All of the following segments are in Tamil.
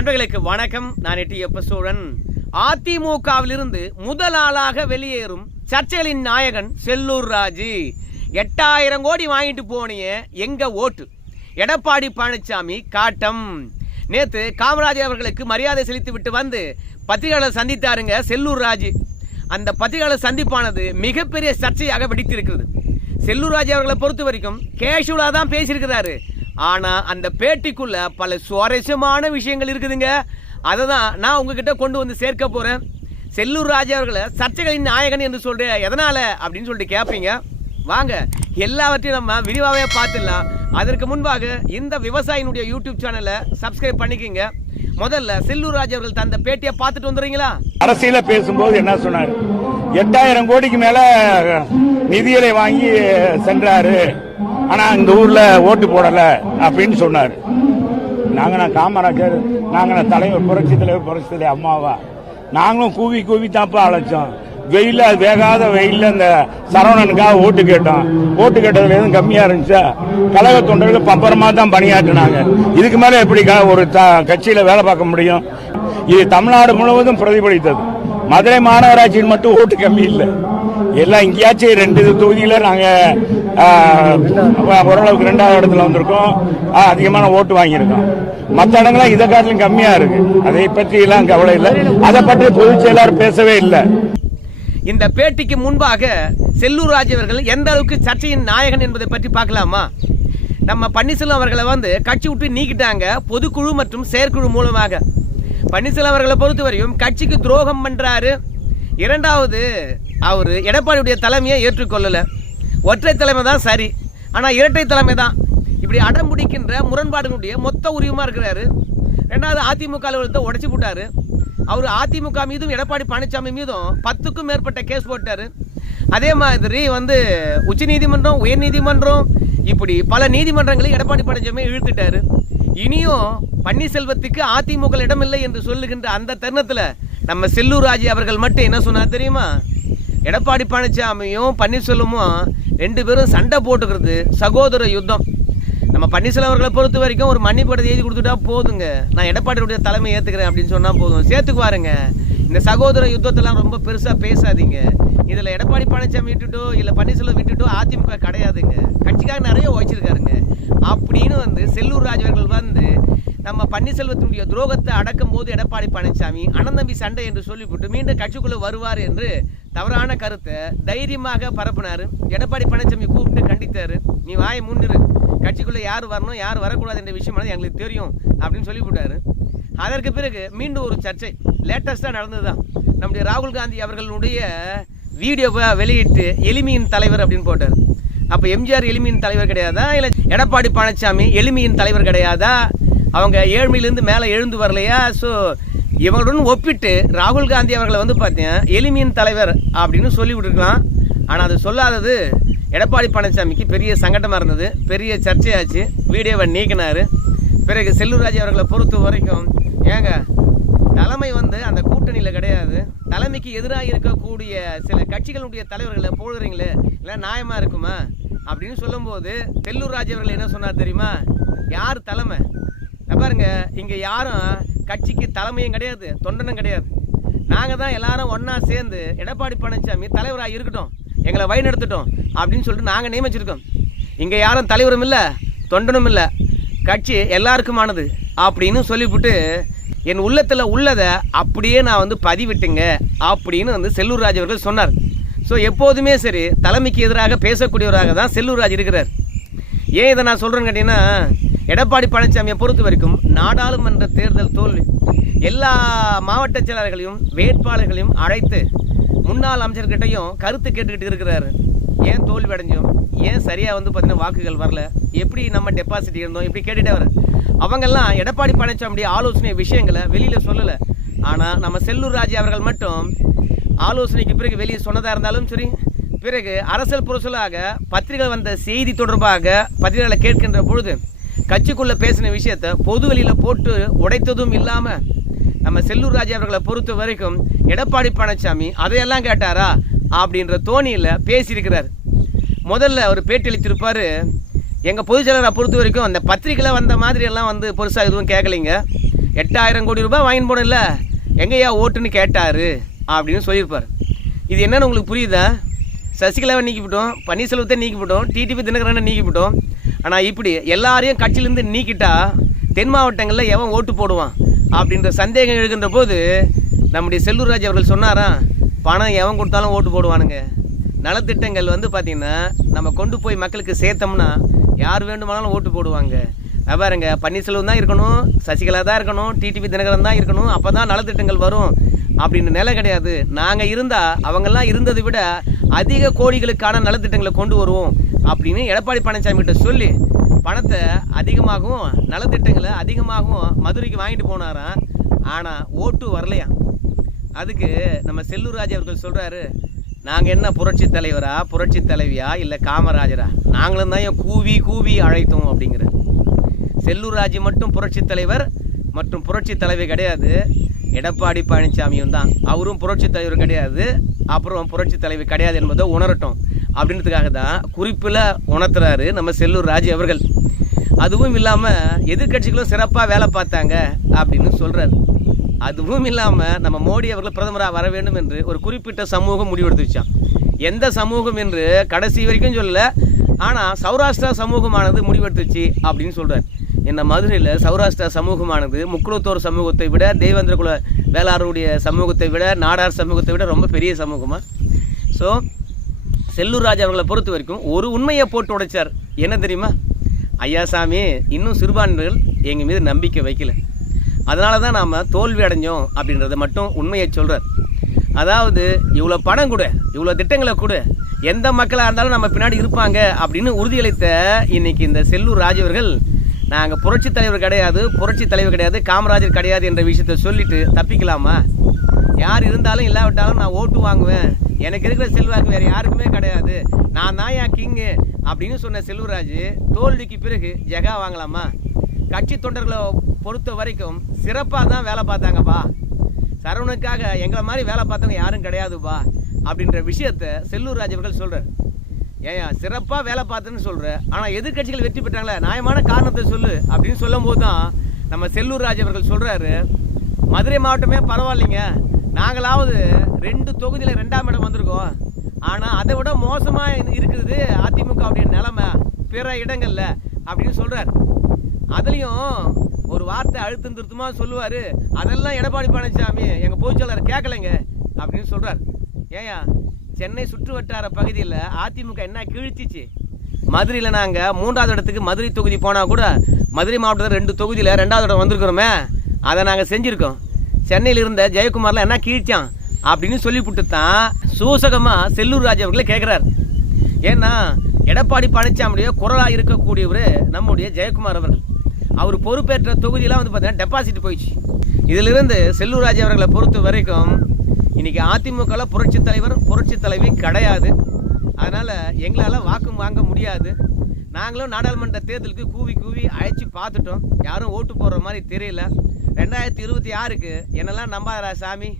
நண்பர்களுக்கு வணக்கம். நான் எட்டி எப்ப சோழன். அதிமுகவிலிருந்து முதல் ஆளாக வெளியேறும் சர்ச்சைகளின் நாயகன் செல்லூர் ராஜு. எட்டாயிரம் கோடி வாங்கிட்டு போனிய எங்க ஓட்டு? எடப்பாடி பழனிசாமி காட்டம். நேத்து காமராஜர் அவர்களுக்கு மரியாதை செலுத்தி விட்டு வந்து பத்திரிகையாளர் சந்தித்தாருங்க செல்லூர் ராஜு. அந்த பத்திரிகையாளர் சந்திப்பானது மிகப்பெரிய சர்ச்சையாக வெடித்திருக்கிறது. செல்லூர் ராஜு அவர்களை பொறுத்த வரைக்கும் கேஷுவலாக தான் பேசியிருக்கிறாரு. ஆனா அந்த பேட்டிக்குள்ள பல சுவாரஸ்யமான விஷயங்கள் இருக்குதுங்க. அதை தான் நான் உங்ககிட்ட கொண்டு வந்து சேர்க்க போறேன். செல்லூர் ராஜா அவர்களை சர்ச்சைகளின் நாயகன் என்று சொல்ற எதனால அப்படின்னு சொல்லிட்டு கேட்பீங்க வாங்க எல்லாவற்றையும் நம்ம விரிவாகவே பார்த்துடலாம். அதற்கு முன்பாக இந்த விவசாயினுடைய யூடியூப் சேனலை சப்ஸ்கிரைப் பண்ணிக்கங்க. முதல்ல செல்லூர் ராஜா அவர்கள் தந்த பேட்டியை பார்த்துட்டு வந்துடுறீங்களா? அரசியல பேசும்போது என்ன சொன்னார்? எட்டாயிரம் கோடிக்கு மேல நிதிகளை வாங்கி சென்றாரு. ஆனால் இந்த ஊரில் ஓட்டு போடலை அப்படின்னு சொன்னார். நாங்கள் நான் காமராஜர் நாங்கள் நான் தலைவர் புரட்சி தலைவர் புரட்சி தலைவர் அம்மாவா? நாங்களும் கூவி கூவி தான்ப்பா அழைச்சோம். வெயில வேகாத வெயில இந்த சரவணனுக்காக ஓட்டு கேட்டோம். ஓட்டு கேட்டதுல எதுவும் கம்மியா இருந்துச்சா? கழக தொண்டர்கள் பம்பரமா தான் பணியாற்றினாங்க. இதுக்கு மேல எப்படி ஒரு த- கட்சியில வேலை பார்க்க முடியும்? இது தமிழ்நாடு முழுவதும் பிரதிபலித்தது. மதுரை மாநகராட்சியில் மட்டும் ஓட்டு கம்மி இல்லை. எல்லாம் இங்கேயாச்சும் ரெண்டு தொகுதியில் நாங்கள் ஓரளவுக்கு ரெண்டாவது இடத்துல வந்திருக்கோம். அதிகமான ஓட்டு வாங்கியிருக்கோம். மற்ற இடங்கள்லாம் இதை காட்டிலும் கம்மியாக இருக்கு. அதை பற்றியெல்லாம் கவலை இல்லை. அதை பற்றி பொதுச் செயலாளர் பேசவே இல்லை. இந்த பேட்டிக்கு முன்பாக செல்லூர் ராஜ் அவர்கள் எந்த அளவுக்கு சர்ச்சையின் நாயகன் என்பதை பற்றி பார்க்கலாமா? நம்ம பன்னீர்செல்வம் அவர்களை வந்து கட்சி விட்டு நீக்கிட்டாங்க பொதுக்குழு மற்றும் செயற்குழு மூலமாக. பன்னீர்செல்வம் அவர்களை பொறுத்தவரையும் கட்சிக்கு துரோகம் பண்ணுறாரு இரண்டாவது அவர் எடப்பாடியுடைய தலைமையை ஏற்றுக்கொள்ளலை. ஒற்றை தலைமை தான் சரி ஆனால் இரட்டை தலைமை தான். இப்படி அடம் பிடிக்கின்ற முரண்பாடுகளுடைய மொத்த உரிவமாக இருக்கிறாரு. ரெண்டாவது அதிமுக அலுவலகத்தை உடச்சி போட்டாரு. அவர் அதிமுக மீதும் எடப்பாடி பழனிசாமி மீதும் பத்துக்கும் மேற்பட்ட கேஸ் போட்டாரு. அதே மாதிரி வந்து உச்சநீதிமன்றம் உயர்நீதிமன்றம் இப்படி பல நீதிமன்றங்களை எடப்பாடி பழனிசாமி இழுத்துட்டார். இனியும் பன்னீர்செல்வத்துக்கு அதிமுக இடமில்லை என்று சொல்லுகின்ற அந்த தருணத்தில் நம்ம செல்லூர் ராஜி அவர்கள் மட்டும் என்ன சொன்னார் தெரியுமா? எடப்பாடி பழனிசாமியும் பன்னீர்செல்வமும் ரெண்டு பேரும் சண்டை போட்டுக்கிறது சகோதர யுத்தம். நம்ம பன்னீர்செல்வம் அவர்களை பொறுத்த வரைக்கும் ஒரு மன்னிப்பு எழுதி கொடுத்துட்டா போதுங்க. நான் எடப்பாடியுடைய தலைமை ஏற்றுக்கிறேன் அப்படின்னு சொன்னால் போதும். சேர்த்துக்குவாருங்க இந்த சகோதர யுத்தத்தெல்லாம் ரொம்ப பெருசாக பேசாதீங்க. இதில் எடப்பாடி பழனிசாமி விட்டுட்டோ இல்லை பன்னீர்செல்வம் விட்டுட்டோ அதிமுக கிடையாதுங்க. கட்சிக்காக நிறைய உழைச்சிருக்காருங்க. அப்படின்னு வந்து செல்லூர் ராஜ் அவர்கள் வந்து நம்ம பன்னீர்செல்வத்தினுடைய துரோகத்தை அடக்கும் போது எடப்பாடி பழனிசாமி அனந்தம்பி சண்டை என்று சொல்லிவிட்டு மீண்டும் கட்சிக்குள்ளே வருவார் என்று தவறான கருத்தை தைரியமாக பரப்புனாரு. எடப்பாடி பழனிசாமி கூப்பிட்டு கண்டித்தாரு. நீ வாயை முன்னிரு கட்சிக்குள்ள யார் வரணும் யார் வரக்கூடாது என்ற விஷயம் எங்களுக்கு தெரியும் அப்படின்னு சொல்லி சொல்லிவிட்டாரு அதற்கு பிறகு மீண்டும் ஒரு சர்ச்சை லேட்டஸ்டாக நடந்ததுதான். நம்முடைய ராகுல் காந்தி அவர்களுடைய வீடியோவை வெளியிட்டு எளிமையின் தலைவர் அப்படின்னு போட்டார். அப்போ எம்ஜிஆர் எளிமையின் தலைவர் கிடையாதா? இல்லை எடப்பாடி பழனிசாமி எளிமையின் தலைவர் கிடையாதா? அவங்க ஏழ்மையிலேருந்து மேலே எழுந்து வரலையா? ஸோ இவங்களுடன் ஒப்பிட்டு ராகுல் காந்தி அவர்களை வந்து பார்த்தீங்கன்னா எளிமையின் தலைவர் அப்படின்னு சொல்லி விட்டுருக்கலாம் ஆனால் அது சொல்லாதது எடப்பாடி பழனிசாமிக்கு பெரிய சங்கடமாக இருந்தது. பெரிய சர்ச்சையாச்சு. வீடியோவை நீக்கினார். பிறகு செல்லூர்ராஜ் அவர்களை பொறுத்த வரைக்கும் ஏங்க தலைமை வந்து அந்த கூட்டணியில் கிடையாது. தலைமைக்கு எதிராக இருக்கக்கூடிய சில கட்சிகளுடைய தலைவர்களை போடுறீங்களே இல்லை நியாயமாக இருக்குமா? அப்படின்னு சொல்லும்போது செல்லூர் ராஜ் அவர்கள் என்ன சொன்னார் தெரியுமா? யார் தலைமை? பாருங்க இங்கே யாரும் கட்சிக்கு தலைமையும் கிடையாது தொண்டனும் கிடையாது. நாங்கள் தான் எல்லாரும் ஒன்றா சேர்ந்து எடப்பாடி பழனிசாமி தலைவராக இருக்கட்டும் எங்களை வழிநடத்தட்டும் அப்படின்னு சொல்லிட்டு நாங்கள் நியமிச்சிருக்கோம். இங்கே யாரும் தலைவரும் இல்லை தொண்டனும் இல்லை கட்சி எல்லாருக்குமானது அப்படின்னு சொல்லிவிட்டு என் உள்ளத்தில் உள்ளதை அப்படியே நான் வந்து பதிவிட்டுங்க அப்படின்னு வந்து செல்லூர் ராஜ் அவர்கள் சொன்னார். ஸோ எப்போதுமே சரி தலைமைக்கு எதிராக பேசக்கூடியவராக தான் செல்லூர் ராஜ் இருக்கிறார். ஏன் இதை நான் சொல்கிறேன்னு கேட்டிங்கன்னா எடப்பாடி பழனிசாமியை பொறுத்த வரைக்கும் நாடாளுமன்ற தேர்தல் தோல்வி எல்லா மாவட்ட செயலாளர்களையும் வேட்பாளர்களையும் அழைத்து முன்னாள் அமைச்சர்கிட்டையும் கருத்து கேட்டுக்கிட்டு இருக்கிறாரு. ஏன் தோல்வி அடைஞ்சோம்? ஏன் சரியாக வந்து பார்த்தீங்கன்னா வாக்குகள் வரல? எப்படி நம்ம டெபாசிட் இருந்தோம்? இப்படி கேட்டுகிட்டே வர அவங்கெல்லாம் எடப்பாடி பழனிசாமியுடைய ஆலோசனை விஷயங்களை வெளியில் சொல்லலை. ஆனால் நம்ம செல்லூர் ராஜா அவர்கள் மட்டும் ஆலோசனைக்கு பிறகு வெளியே சொன்னதாக இருந்தாலும் சரி பிறகு அரசியல் புரசலாக பத்திரிகை வந்த செய்தி தொடர்பாக பத்திரிகைகளை கேட்கின்ற பொழுது கட்சிக்குள்ள பேசின விஷயத்த பொது வெளியில போட்டு உடைத்ததும் இல்லாம நம்ம செல்லூர் ராஜா அவர்களை பொறுத்த வரைக்கும் எடப்பாடி பழனிசாமி அதையெல்லாம் கேட்டாரா? அப்படின்ற தோணியில் பேசியிருக்கிறார். முதல்ல அவர் பேட்டி அளித்திருப்பாரு எங்கள் பொதுச் பொறுத்த வரைக்கும் அந்த பத்திரிக்கையில் வந்த மாதிரி எல்லாம் வந்து பெருசாக எதுவும் கேட்கலைங்க எட்டாயிரம் கோடி ரூபாய் வாங்கிட்டு போனல எங்கேயா ஓட்டுன்னு கேட்டார்? அப்படின்னு சொல்லியிருப்பார். இது என்னென்னு உங்களுக்கு புரியுதா? சசிகலாவை நீக்கிவிட்டோம் பன்னீர்செல்வத்தை நீக்கிவிட்டோம் டிடிபி தினகரனை நீக்கிவிட்டோம் ஆனால் இப்படி எல்லாரையும் கட்சியிலேருந்து நீக்கிட்டா தென் மாவட்டங்களில் எவன் ஓட்டு போடுவான் அப்படின்ற சந்தேகம் எழுகின்ற போது நம்முடைய செல்லூர்ராஜ் அவர்கள் சொன்னாராம் பணம் எவன் கொடுத்தாலும் ஓட்டு போடுவானுங்க. நலத்திட்டங்கள் வந்து பார்த்திங்கன்னா நம்ம கொண்டு போய் மக்களுக்கு சேர்த்தோம்னா யார் வேண்டுமானாலும் ஓட்டு போடுவாங்க. பாருங்க பன்னீர்செல்வம் தான் இருக்கணும் சசிகலா தான் இருக்கணும் டிடிபி தினகரன் தான் இருக்கணும் அப்போ தான் நலத்திட்டங்கள் வரும். அப்படின்னு நிலை கிடையாது. நாங்கள் இருந்தால் அவங்கெல்லாம் இருந்ததை விட அதிக கோடிகளுக்கான நலத்திட்டங்களை கொண்டு வருவோம் அப்படின்னு எடப்பாடி பழனிசாமி கிட்ட சொல்லி பணத்தை அதிகமாகவும் நலத்திட்டங்களை அதிகமாகவும் மதுரைக்கு வாங்கிட்டு போனாராம். ஆனால் ஓட்டு வரலையாம் அதுக்கு நம்ம செல்லூர்ராஜ் அவர்கள் சொல்கிறாரு நாங்கள் என்ன புரட்சி தலைவரா புரட்சி தலைவியா இல்லை காமராஜரா? நாங்களும் தான் ஏன் கூவி கூவி அழைத்தோம் அப்படிங்கிற செல்லூர் ராஜ் மட்டும் புரட்சி தலைவர் மற்றும் புரட்சி தலைவி கிடையாது. எடப்பாடி பழனிசாமியும் தான். அவரும் புரட்சி தலைவர் கிடையாது. அப்புறம் புரட்சி தலைவர் கிடையாது என்பதை உணரட்டும். அப்படின்றதுக்காக தான் குறிப்பில் உணர்த்துறாரு நம்ம செல்லூர் ராஜ் அவர்கள். அதுவும் இல்லாமல் எதிர்க்கட்சிகளும் சிறப்பாக வேலை பார்த்தாங்க அப்படின்னு சொல்கிறார் அதுவும் இல்லாமல் நம்ம மோடி அவர்கள் பிரதமராக வர வேண்டும் என்று ஒரு குறிப்பிட்ட சமூகம் முடிவெடுத்துச்சான் எந்த சமூகம் என்று கடைசி வரைக்கும் சொல்லலை. ஆனால் சௌராஷ்டிரா சமூகமானது முடிவெடுத்துச்சு அப்படின்னு சொல்கிறார் என்ன மதுரையில் சௌராஷ்டிரா சமூகமானது முக்குளத்தோர் சமூகத்தை விட தேவேந்திர குல வேளாருடைய சமூகத்தை விட நாடார் சமூகத்தை விட ரொம்ப பெரிய சமூகமாக ஸோ செல்லூர் ராஜா அவர்களை பொறுத்த வரைக்கும் ஒரு உண்மையை போட்டு உடைச்சார். என்ன தெரியுமா? ஐயா சாமி இன்னும் சிறுபான்மைகள் எங்கள் மீது நம்பிக்கை வைக்கல. அதனால தான் நாம் தோல்வி அடைஞ்சோம் அப்படின்றத மட்டும் உண்மையை சொல்கிறார் அதாவது இவ்வளோ பணம் கொடு இவ்வளோ திட்டங்களை கொடு எந்த மக்களாக இருந்தாலும் நம்ம பின்னாடி இருப்பாங்க அப்படின்னு உறுதியளித்த இன்னைக்கு இந்த செல்லூர் ராஜவர்கள் நாங்கள் புரட்சி தலைவர் கிடையாது புரட்சி தலைவர் கிடையாது காமராஜர் கிடையாது என்ற விஷயத்த சொல்லிட்டு தப்பிக்கலாமா? யார் இருந்தாலும் இல்லாவிட்டாலும் நான் ஓட்டு வாங்குவேன். எனக்கு இருக்கிற செல்வாக்கு வேறு யாருக்குமே கிடையாது. நான் தான் என் கிங்கு அப்படின்னு சொன்ன செல்வராஜ் தோல்விக்கு பிறகு ஜெகா வாங்கலாமா? கட்சி தொண்டர்களை பொறுத்த வரைக்கும் சிறப்பாக தான் வேலை பார்த்தாங்கப்பா. சரவணுக்காக எங்களை மாதிரி வேலை பார்த்தவங்க யாரும் கிடையாதுப்பா அப்படின்ற விஷயத்த செல்லூர் ராஜ் அவர்கள் சொல்கிறார் ஏன் சிறப்பாக வேலை பார்த்தேன்னு சொல்கிறேன் ஆனால் எதிர்கட்சிகள் வெற்றி பெற்றாங்களே நியாயமான காரணத்தை சொல்லு அப்படின்னு சொல்லும்போது தான் நம்ம செல்லூர் ராஜ் அவர்கள் சொல்கிறாரு மதுரை மாவட்டமே பரவாயில்லைங்க. நாங்களாவது ரெண்டு தொகுதியில் ரெண்டாம் இடம் வந்திருக்கோம். ஆனால் அதை விட மோசமாக இருக்குது அதிமுக அப்படின்னு நிலமை பிற இடங்களில் அப்படின்னு சொல்கிறார் அதுலேயும் ஒரு வார்த்தை அழுத்தம் திருத்தமாக சொல்லுவார் அதெல்லாம் எடப்பாடி பழனிசாமி எங்கள் பொதுச்செயலாளர் கேட்கலைங்க அப்படின்னு சொல்கிறார் ஏயா சென்னை சுற்று வட்டார பகுதியில் அதிமுக என்ன கீழ்த்திச்சு மதுரையில் நாங்கள் மூன்றாவது இடத்துக்கு மதுரை தொகுதி போனால் கூட மதுரை மாவட்டத்தில் ரெண்டு தொகுதியில் ரெண்டாவது இடம் வந்திருக்கிறோமே. அதை நாங்கள் செஞ்சுருக்கோம். சென்னையில் இருந்த ஜெயக்குமார்லாம் என்ன கீழ்ச்சான் அப்படின்னு சொல்லிவிட்டு தான் சூசகமாக செல்லூர் ராஜ் அவர்களை கேட்குறாரு ஏன்னா எடப்பாடி பழனிசாமியுடைய குரலாக இருக்கக்கூடியவர் நம்முடைய ஜெயக்குமார் அவர்கள். அவர் பொறுப்பேற்ற தொகுதியெல்லாம் வந்து பார்த்தீங்கன்னா டெபாசிட் போயிடுச்சு. இதிலிருந்து செல்லூர் ராஜ் அவர்களை பொறுத்த வரைக்கும் இன்னைக்கு அதிமுகவில் புரட்சி தலைவர் புரட்சி தலைவி கிடையாது. அதனால் எங்களால் வாக்கு வாங்க முடியாது. நாங்களும் நாடாளுமன்ற தேர்தலுக்கு கூவி கூவி அழைச்சி பார்த்துட்டோம். யாரும் ஓட்டு போடுற மாதிரி தெரியல. ரெண்டாயிரத்தி இருபத்தி ஆறுக்கு என்னெல்லாம் நம்பாதரா சாமி?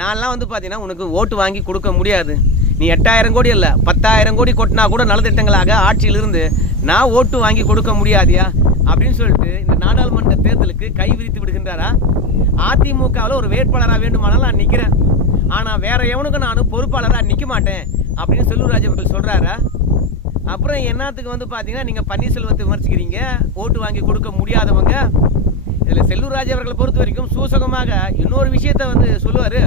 நான்லாம் வந்து பார்த்தீங்கன்னா உனக்கு ஓட்டு வாங்கி கொடுக்க முடியாது. நீ எட்டாயிரம் கோடி இல்லை பத்தாயிரம் கோடி கொட்டினா கூட நலத்திட்டங்களாக ஆட்சியிலிருந்து நான் ஓட்டு வாங்கி கொடுக்க முடியாதியா? அப்படின்னு சொல்லிட்டு இந்த நாடாளுமன்ற தேர்தலுக்கு கை விரித்து விடுகின்றாரா? அதிமுகவில் ஒரு வேட்பாளராக வேண்டுமானால் நான் நிற்கிறேன் ஆனால் வேற எவனுக்கும் நான் பொறுப்பாளராக நிற்க மாட்டேன் அப்படின்னு செல்லூர் அவர்கள் சொல்கிறாரா அப்புறம் என்னத்துக்கு வந்து பார்த்தீங்கன்னா நீங்கள் பன்னீர்செல்வத்தை விமர்சிக்கிறீங்க ஓட்டு வாங்கி கொடுக்க முடியாதவங்க. இதில் செல்லூர் ராஜ் அவர்களை பொறுத்த வரைக்கும் சூசகமாக இன்னொரு விஷயத்த வந்து சொல்லுவார்.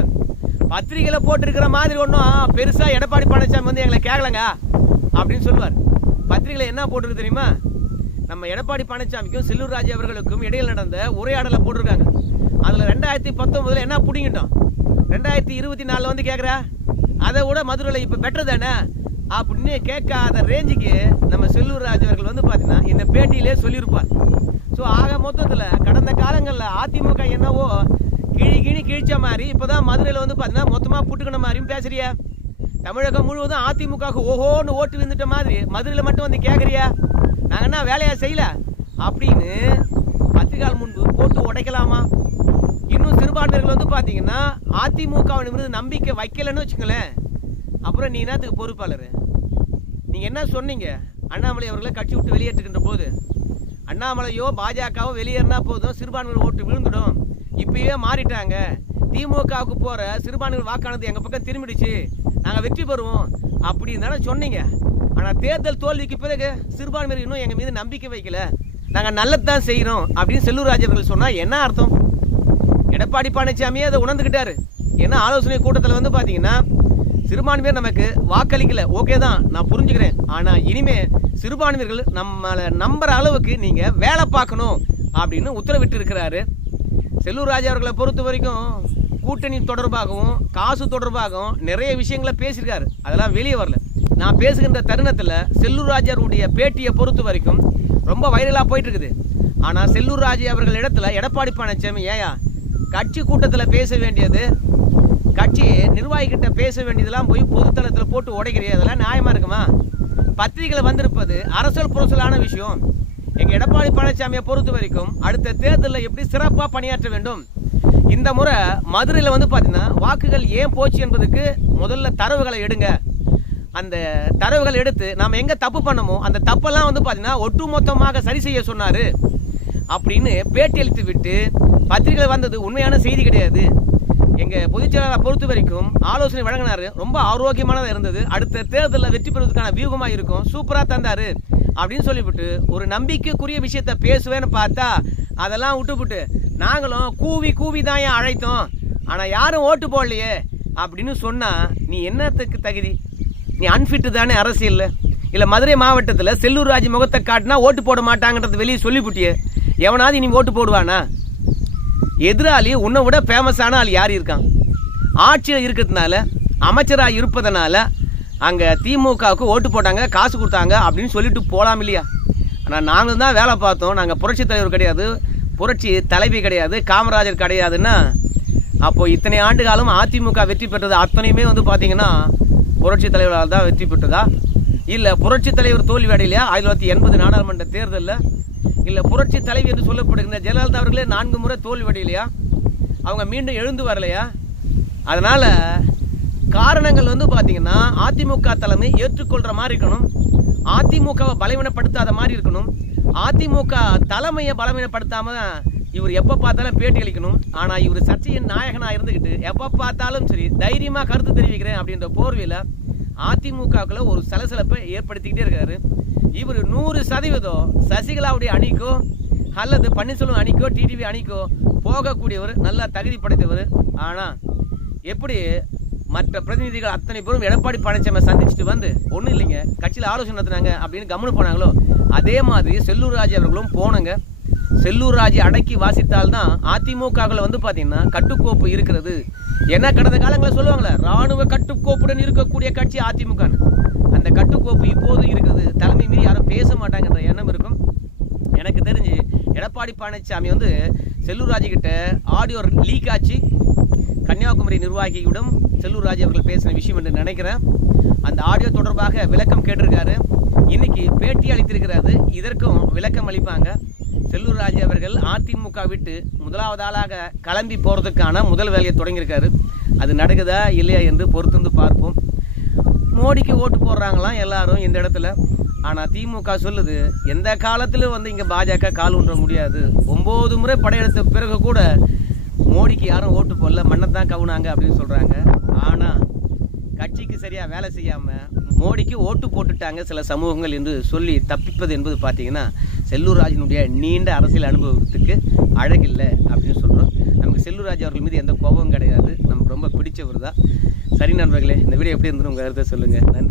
பத்திரிகையில் போட்டிருக்கிற மாதிரி ஒன்றும் பெருசாக எடப்பாடி பழனிசாமி வந்து எங்களை கேட்கலங்க அப்படின்னு சொல்லுவார். பத்திரிகையில் என்ன போட்டிருக்கு தெரியுமா? நம்ம எடப்பாடி பழனிசாமிக்கும் செல்லூர் ராஜ் அவர்களுக்கும் இடையில் நடந்த உரையாடலை போட்டிருக்காங்க. அதில் ரெண்டாயிரத்தி பத்தொன்பதுல என்ன பிடிங்கிட்டோம்? ரெண்டாயிரத்தி இருபத்தி நாலில் வந்து கேட்குறா அதை விட மதுரையில் இப்போ பெட்டர் தானே? அப்படின்னு கேட்காத ரேஞ்சுக்கு நம்ம செல்லூர் ராஜ் அவர்கள் வந்து பார்த்தீங்கன்னா இந்த பேட்டியிலே சொல்லியிருப்பார். ஸோ ஆக மொத்தத்தில் கடந்த காலங்களில் அதிமுக என்னவோ கிழி கிழி கிழிச்ச மாதிரி இப்போ தான் மதுரையில் வந்து பார்த்தீங்கன்னா மொத்தமாக புட்டுக்கின மாதிரியும் பேசுறியா? தமிழகம் முழுவதும் அதிமுக ஓஹோன்னு ஓட்டு விழுந்துட்ட மாதிரி மதுரையில் மட்டும் வந்து கேட்குறியா வேலையை செய்யல? அப்படின்னு பத்திரிகால் முன்பு போட்டு உடைக்கலாமா? இன்னும் சிறுபான்மையர்கள் வந்து பார்த்தீங்கன்னா அதிமுகவின் நம்பிக்கை வைக்கலைன்னு வச்சுங்களேன் அப்புறம் நீ என்னத்துக்கு பொறுப்பாளர்? நீங்கள் என்ன சொன்னீங்க? அண்ணாமலை அவர்களை கட்சி விட்டு வெளியேற்றுகின்ற போது. அண்ணாமலையோ பாஜகவோ வெளியேறினா போதும் சிறுபான்மையினர் ஓட்டு விழுந்துடும். இப்பயே மாறிட்டாங்க. திமுகவுக்கு போகிற சிறுபான்மையினர் வாக்கானது எங்கள் பக்கம் திரும்பிடுச்சு. நாங்கள் வெற்றி பெறுவோம். அப்படின்னு தானே சொன்னீங்க. ஆனால் தேர்தல் தோல்விக்கு பிறகு சிறுபான்மையினர் இன்னும் எங்கள் மீது நம்பிக்கை வைக்கல. நாங்கள் நல்லது தான் செய்கிறோம் அப்படின்னு செல்லூர் ராஜ் அவர்கள் என்ன அர்த்தம்? எடப்பாடி பழனிசாமியே அதை உணர்ந்துக்கிட்டாரு ஏன்னா ஆலோசனை கூட்டத்தில் வந்து பார்த்தீங்கன்னா சிறுபான்மையர் நமக்கு வாக்களிக்கல. ஓகே தான் நான் புரிஞ்சுக்கிறேன். ஆனால் இனிமே சிறுபான்மையர்கள் நம்மளை நம்புற அளவுக்கு நீங்கள் வேலை பார்க்கணும் அப்படின்னு உத்தரவிட்டு இருக்கிறாரு செல்லூர் ராஜா அவர்களை பொறுத்த வரைக்கும் கூட்டணி தொடர்பாகவும் காசு தொடர்பாகவும் நிறைய விஷயங்களை பேசியிருக்காரு. அதெல்லாம் வெளியே வரல. நான் பேசுகின்ற தருணத்தில் செல்லூர் ராஜாருடைய பேட்டியை பொறுத்த வரைக்கும் ரொம்ப வைரலாக போயிட்டு இருக்குது ஆனால் செல்லூர் ராஜு அவர்கள் இடத்துல எடப்பாடி பழனிசாமி ஏயா கட்சி கூட்டத்தில் பேச வேண்டியது கட்சி நிர்வாகிகிட்ட பேச வேண்டியதெல்லாம் போய் பொதுத்தளத்தில் போட்டு உடைக்கிறீ அதெல்லாம் நியாயமாக இருக்குமா? பத்திரிகையில் வந்திருப்பது அரசல் புரசலான விஷயம். எங்கள் எடப்பாடி பழனிசாமியை பொறுத்த வரைக்கும் அடுத்த தேர்தலில் எப்படி சிறப்பாக பணியாற்ற வேண்டும்? இந்த முறை மதுரையில் வந்து பார்த்தீங்கன்னா வாக்குகள் ஏன் போச்சு என்பதுக்கு முதல்ல தரவுகளை எடுங்க. அந்த தரவுகள் எடுத்து நாம் எங்கே தப்பு பண்ணமோ அந்த தப்பெல்லாம் வந்து பார்த்தீங்கன்னா ஒட்டுமொத்தமாக சரி செய்ய சொன்னார். அப்படின்னு பேட்டி அளித்து விட்டு பத்திரிகை வந்தது உண்மையான செய்தி கிடையாது. எங்கள் பொதுச்செயலாளரை பொறுத்த வரைக்கும் ஆலோசனை வழங்கினாரு. ரொம்ப ஆரோக்கியமானதாக இருந்தது. அடுத்த தேர்தலில் வெற்றி பெறுவதற்கான வியூகமாக இருக்கும். சூப்பராக தந்தார் அப்படின்னு சொல்லிவிட்டு ஒரு நம்பிக்கைக்குரிய விஷயத்த பேசுவேன்னு பார்த்தா அதெல்லாம் விட்டுவிட்டு நாங்களும் கூவி கூவி தான் ஏன் அழைத்தோம். ஆனால் யாரும் ஓட்டு போடலையே அப்படின்னு சொன்னால் நீ என்னத்துக்கு தகுதி? நீ அன்ஃபிட்டு தானே அரசியலில். இல்லை மதுரை மாவட்டத்தில் செல்லூர் ராஜ் முகத்தை காட்டினா ஓட்டு போட மாட்டாங்கன்றது வெளியே சொல்லிவிட்டியே எவனாவது இனி ஓட்டு போடுவானா? எதிராளி உன்னை விட ஃபேமஸான ஆள் யார் இருக்கான்? ஆட்சியில் இருக்கிறதுனால அமைச்சராக இருப்பதனால அங்கே திமுகவுக்கு ஓட்டு போட்டாங்க காசு கொடுத்தாங்க அப்படின்னு சொல்லிட்டு போகலாம் இல்லையா? ஆனால் நாங்கள் தான் வேலை பார்த்தோம். நாங்கள் புரட்சி தலைவர் கிடையாது. புரட்சி தலைவி கிடையாது. காமராஜர் கிடையாதுன்னா அப்போது இத்தனை ஆண்டு காலம் அதிமுக வெற்றி பெற்றது அத்தனையுமே வந்து பார்த்திங்கன்னா புரட்சி தலைவரால் தான் வெற்றி பெற்றதா? இல்லை புரட்சி தலைவர் தோல்வி அடையிலையா? ஆயிரத்தி தொள்ளாயிரத்தி எண்பது நாடாளுமன்ற தேர்தலில். இல்லை புரட்சி தலைவி என்று சொல்லப்படுகின்ற ஜெயலலிதா அவர்களே நான்கு முறை தோல்வி அடையிலையா? அவங்க மீண்டும் எழுந்து வரலையா? அதனால் காரணங்கள் வந்து பார்த்தீங்கன்னா அதிமுக தலைமை ஏற்றுக்கொள்கிற மாதிரி இருக்கணும். அதிமுகவை பலவீனப்படுத்தாத மாதிரி இருக்கணும். அதிமுக தலைமையை பலவீனப்படுத்தாமல் தான் இவர் எப்போ பார்த்தாலும் பேட்டி அளிக்கணும். ஆனால் இவர் சர்ச்சையின் நாயகனாக இருந்துக்கிட்டு எப்போ பார்த்தாலும் சரி தைரியமாக கருத்து தெரிவிக்கிறேன் அப்படின்ற போர்வையில் அதிமுகவுக்குள்ள ஒரு சலசலப்பை ஏற்படுத்திக்கிட்டே இருக்காரு. இவர் நூறு சதவீதம் சசிகலாவுடைய அணிக்கோ அல்லது பன்னீர்செல்வம் அணிக்கோ டிடிவி அணிக்கோ போகக்கூடியவர் நல்லா தகுதி படைத்தவர். ஆனால் எப்படி மற்ற பிரதிநிதிகள் அத்தனை பேரும் எடப்பாடி பழனிசாமி சந்திச்சுட்டு வந்து ஒன்றும் இல்லைங்க கட்சியில் ஆலோசனை நடத்துனாங்க அப்படின்னு கவனம் போனாங்களோ அதே மாதிரி செல்லூர் ராஜ் அவர்களும் போனங்க. செல்லூர் ராஜை அடக்கி வாசித்தால்தான் அதிமுகவில் வந்து பார்த்தீங்கன்னா கட்டுக்கோப்பு இருக்கிறது. ஏன்னா கடந்த காலங்களில் சொல்லுவாங்களே ராணுவ கட்டுக்கோப்புடன் இருக்கக்கூடிய கட்சி அதிமுகன்னு. அந்த கட்டுக்கோப்பு இப்போதும் இருக்குது. தலைமை மீறி யாரும் பேச மாட்டாங்கன்ற எண்ணம் இருக்கும். எனக்கு தெரிஞ்சு எடப்பாடி பழனிசாமி வந்து செல்லூர் ராஜு ஆடியோ லீக் ஆச்சு. கன்னியாகுமரி நிர்வாகியிடம் செல்லூர் ராஜு அவர்கள் பேசின விஷயம் என்று நினைக்கிறேன். அந்த ஆடியோ தொடர்பாக விளக்கம் கேட்டிருக்காரு. இன்னைக்கு பேட்டி அளித்திருக்கிறாரு. இதற்கும் விளக்கம் அளிப்பாங்க. செல்லூர் ராஜு அவர்கள் அதிமுக விட்டு முதலாவது ஆளாக கிளம்பி போகிறதுக்கான முதல் வேலையை தொடங்கியிருக்காரு. அது நடக்குதா இல்லையா என்று பொறுத்திருந்து பார்ப்போம். மோடிக்கு ஓட்டு போடுறாங்களாம் எல்லாரும் இந்த இடத்துல. ஆனால் திமுக சொல்லுது எந்த காலத்திலும் வந்து இங்கே பாஜக கால் ஊன்ற முடியாது. ஒம்பது முறை படையெடுத்த பிறகு கூட மோடிக்கு யாரும் ஓட்டு போடல மண்ணை தான் கவுனாங்க அப்படின்னு சொல்கிறாங்க ஆனால் கட்சிக்கு சரியாக வேலை செய்யாமல் மோடிக்கு ஓட்டு போட்டுட்டாங்க சில சமூகங்கள் என்று சொல்லி தப்பிப்பது என்பது பார்த்தீங்கன்னா செல்லூர் ராஜினுடைய நீண்ட அரசியல் அனுபவத்துக்கு அழகில்லை அப்படின்னு சொல்கிறோம் நமக்கு செல்லூர் ராஜ் அவர்கள் மீது எந்த கோபமும் கிடையாது. நமக்கு ரொம்ப பிடிச்சவர் தான் சரி நண்பர்களே இந்த வீடியோ எப்படி இருந்தது? உங்கள் கருத்தை சொல்லுங்கள் நன்றி.